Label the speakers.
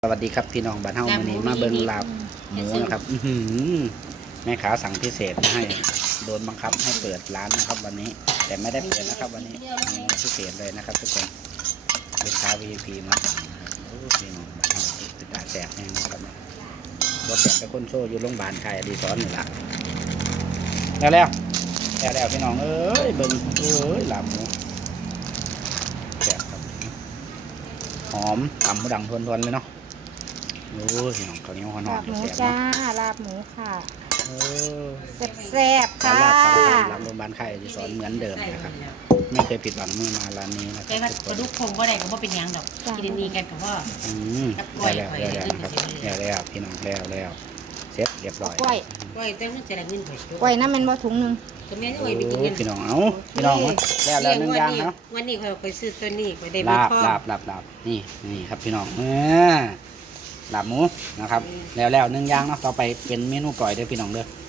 Speaker 1: สวัสดีครับพี่น้องบ้านเฮามื้อนี้มาเบิ่งลาบหมูนะครับแม่ค้าสั่งพิเศษมาให้โดนบังคับให้เปิดร้านนะครับวันนี้แต่ไม่ได้เปิดนะครับวันนี้เมนูพิเศษเลยนะครับทุกคนลูกค้า VIP มาสั่งนะครับโอ้พี่น้องบ้านเฮาติดตาแตกแน่นะครับบ่แตกแต่คนโซ่อยู่โรงพยาบาลค่ายอดีศรนี่ล่ะแล้วพี่น้องเอ้ยเบิ่งเอ้ยลาบหมูแซ่บครับหอมตำหมูดังทวนๆเลยเนาะโอ้ยน้องข้าวเหนียวหอน
Speaker 2: ลาบหมู
Speaker 1: แซ่บ
Speaker 2: จ้า
Speaker 1: เนาะ
Speaker 2: ลาบหมูค่ะ
Speaker 1: แซ่
Speaker 2: แซ่บๆค่ะ
Speaker 1: ลาบสารลาบโรงพยาบาลไข่จะสอนเหมือนเดิมนะครับไม่เคยผิดหวังเมื่อมาร้านนี้นะค
Speaker 3: แต่
Speaker 1: รับ
Speaker 3: ว่า
Speaker 1: ทุกคน
Speaker 3: กระดูกโครงก็ได้ก็บ่เป็นหยังดอกกินนี่กันก็ว่า
Speaker 1: ได้แล้วนะครับแล้วพี่น้องแล้วเสร็จเรียบร้อย
Speaker 2: กล้วย
Speaker 3: ก้อยแต่มันจะได้เงินไป
Speaker 2: กล้วยน้ำมันบ่ถุงหนึง
Speaker 3: ก็แม่น
Speaker 1: โอ้
Speaker 3: ก้อยไปกิน
Speaker 1: ย
Speaker 3: เงิน
Speaker 1: พี่น้องเอาพี่น้องแล้วหนึ่งอย่างเนาะ
Speaker 3: วันนี้ข่อยซื้อตัวนี้ข่อยได้
Speaker 1: ลาบ
Speaker 3: พ่อ
Speaker 1: ลาบนี่ครับพี่น้องลาบหมูนะครับแล้วหนึ่งอย่างเนาะต่อไปเป็นเมนูก่อยเด้อพี่น้องเด้อ